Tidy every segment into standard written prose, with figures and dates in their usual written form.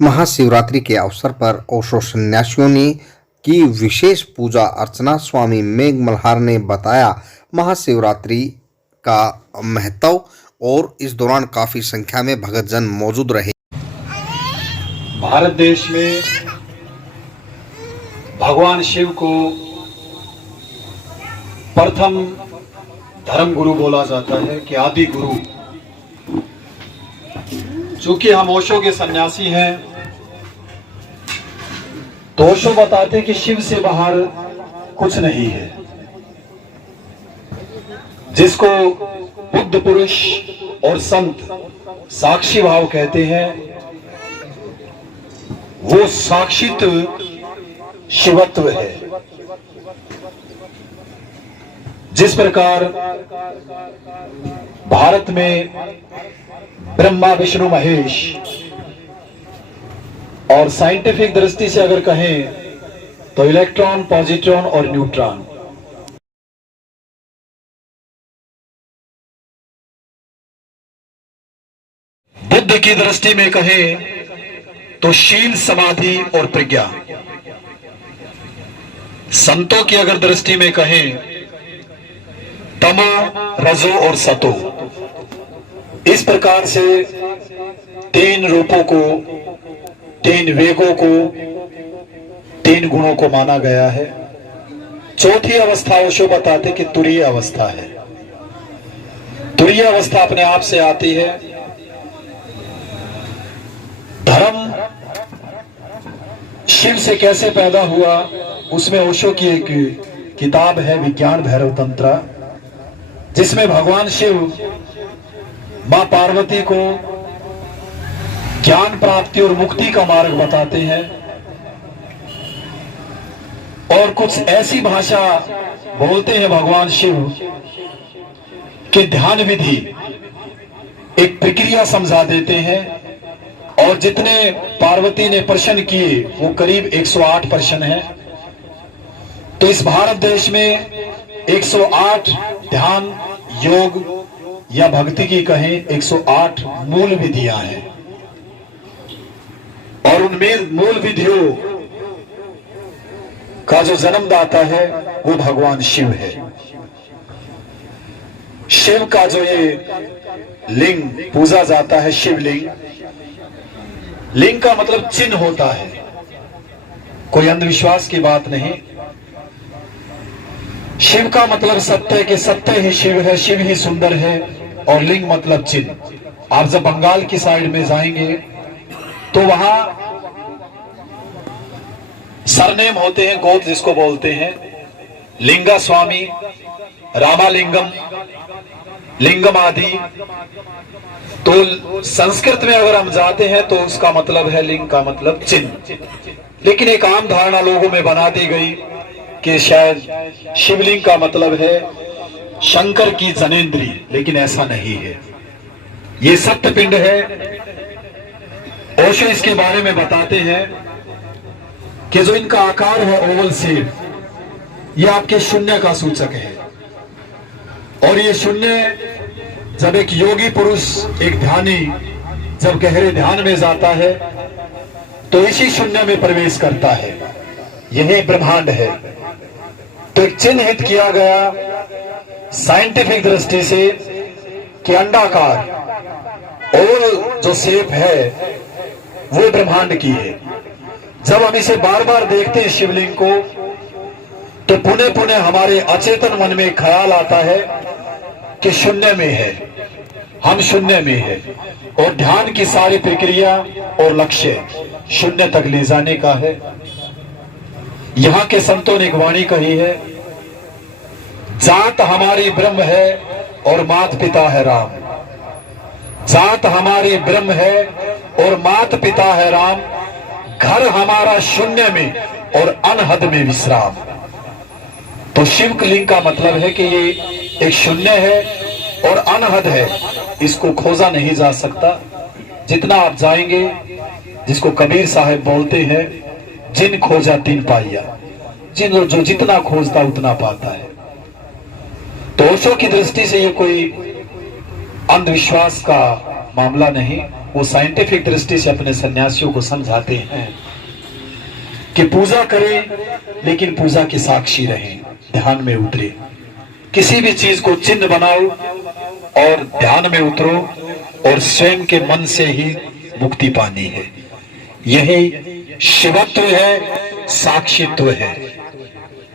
महाशिवरात्रि के अवसर पर ओशो सन्यासियों ने की विशेष पूजा अर्चना। स्वामी मेघ मल्हार ने बताया महाशिवरात्रि का महत्व और इस दौरान काफी संख्या में भक्तजन मौजूद रहे। भारत देश में भगवान शिव को प्रथम धर्म गुरु बोला जाता है कि आदि गुरु। चूंकि हम ओशो के सन्यासी हैं तो ओशो बताते कि शिव से बाहर कुछ नहीं है। जिसको बुद्ध पुरुष और संत साक्षी भाव कहते हैं, वो साक्षित शिवत्व है। जिस प्रकार भारत में ब्रह्मा विष्णु महेश, और साइंटिफिक दृष्टि से अगर कहें तो इलेक्ट्रॉन, पॉजिट्रॉन और न्यूट्रॉन। बुद्ध की दृष्टि में कहें तो शील, समाधि और प्रज्ञा। संतों की अगर दृष्टि में कहें तमो, रजो और सतो। इस प्रकार से तीन रूपों को, तीन वेगों को, तीन गुणों को माना गया है। चौथी अवस्था ओशो बताते कि तुरीय अवस्था है। तुरीय अवस्था अपने आप से आती है। धर्म शिव से कैसे पैदा हुआ, उसमें ओशो की एक किताब है विज्ञान भैरव तंत्र, जिसमें भगवान शिव मां पार्वती को ज्ञान प्राप्ति और मुक्ति का मार्ग बताते हैं। और कुछ ऐसी भाषा बोलते हैं भगवान शिव कि ध्यान विधि एक प्रक्रिया समझा देते हैं। और जितने पार्वती ने प्रश्न किए वो करीब 108 प्रश्न हैं। तो इस भारत देश में 108 ध्यान, योग या भक्ति की कहें 108 मूल विधियां हैं। और उनमें मूल विधियों का जो जन्मदाता है वो भगवान शिव है। शिव का जो ये लिंग पूजा जाता है, शिवलिंग, लिंग का मतलब चिन्ह होता है, कोई अंधविश्वास की बात नहीं। शिव का मतलब सत्य है कि सत्य ही शिव है, शिव ही सुंदर है। और लिंग मतलब चिन्ह। आप जब बंगाल की साइड में जाएंगे तो वहां सरनेम होते हैं, गोत्र जिसको बोलते हैं, लिंगा स्वामी, रामालिंगम, लिंगम आदि। तो संस्कृत में अगर हम जाते हैं तो उसका मतलब है, लिंग का मतलब चिन्ह। लेकिन एक आम धारणा लोगों में बना दी गई कि शायद शिवलिंग का मतलब है शंकर की जनेंद्री, लेकिन ऐसा नहीं है। ये सत्य पिंड है। ओशो इसके बारे में बताते हैं कि जो इनका आकार है ओवल शेप, ये आपके शून्य का सूचक है। और ये शून्य जब एक योगी पुरुष, एक ध्यानी जब गहरे ध्यान में जाता है तो इसी शून्य में प्रवेश करता है। यही ब्रह्मांड है। तो एक चिन्हित किया गया साइंटिफिक दृष्टि से कि अंडाकार ओवल जो शेप है वो ब्रह्मांड की है। जब हम इसे बार बार देखते हैं शिवलिंग को, तो पुनः पुनः हमारे अचेतन मन में ख्याल आता है कि शून्य में है, हम शून्य में है। और ध्यान की सारी प्रक्रिया और लक्ष्य शून्य तक ले जाने का है। यहां के संतों ने एक वाणी कही है, जात हमारी ब्रह्म है और मात पिता है राम। जात हमारी ब्रह्म है और मात पिता है राम। घर हमारा शून्य में और अनहद में विश्राम। तो शिवलिंग का मतलब है कि ये एक शून्य है और अनहद है, इसको खोजा नहीं जा सकता। जितना आप जाएंगे, जिसको कबीर साहब बोलते हैं, जिन खोजा तीन पाइया, जिन जो जितना खोजता उतना पाता है। तो ओशो की दृष्टि से ये कोई अंधविश्वास का मामला नहीं, वो साइंटिफिक दृष्टि से अपने सन्यासियों को समझाते हैं कि पूजा करें लेकिन पूजा के साक्षी रहें, ध्यान में उतरे। किसी भी चीज को चिन्ह बनाओ और ध्यान में उतरो और स्वयं के मन से ही मुक्ति पानी है। यही शिवत्व है, साक्षित्व है।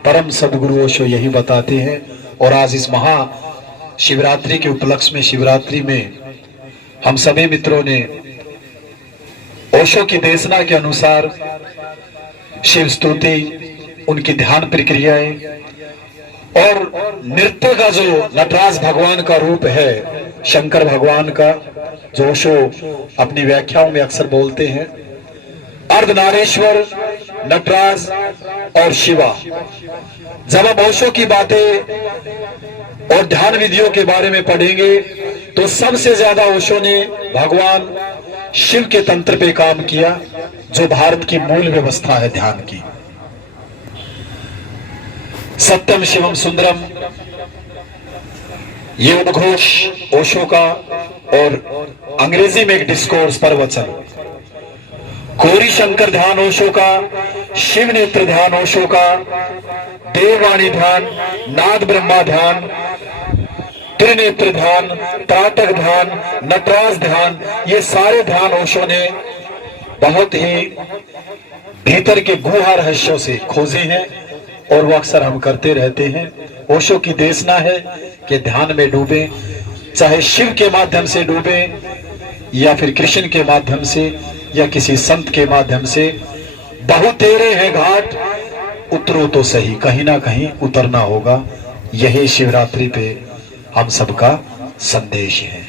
परम सदगुरु ओशो यही बताते हैं। और आज इस महा शिवरात्रि के उपलक्ष्य में, शिवरात्रि में हम सभी मित्रों ने ओशो की देशना के अनुसार शिव स्तुति, उनकी ध्यान प्रक्रियाएं और नृत्य का जो नटराज भगवान का रूप है, शंकर भगवान का, जो ओशो अपनी व्याख्याओं में अक्सर बोलते हैं, अर्धनारीश्वर, नटराज और शिवा। जब हम ओशो की बातें और ध्यान विधियों के बारे में पढ़ेंगे तो सबसे ज्यादा ओशो ने भगवान शिव के तंत्र पे काम किया, जो भारत की मूल व्यवस्था है ध्यान की। सत्यम शिवम सुंदरम, ये उद्घोष ओशो का, और अंग्रेजी में एक डिस्कोर्स प्रवचन। गौरी शंकर ध्यान ओशो का, शिव नेत्र ध्यान ओशो का, देववाणी ध्यान, नाद ब्रह्मा ध्यान, त्रिनेत्र ध्यान, त्राटक ध्यान, नटराज ध्यान, ये सारे ध्यान ओशो ने बहुत ही भीतर के गुहा रहस्यों से खोजे हैं और वो अक्सर हम करते रहते हैं। ओशो की देशना है कि ध्यान में डूबे, चाहे शिव के माध्यम से डूबे या फिर कृष्ण के माध्यम से या किसी संत के माध्यम से। बहुत तेरे हैं घाट, उतरो तो सही, कहीं ना कहीं उतरना होगा। यही शिवरात्रि पे हम सबका संदेश है।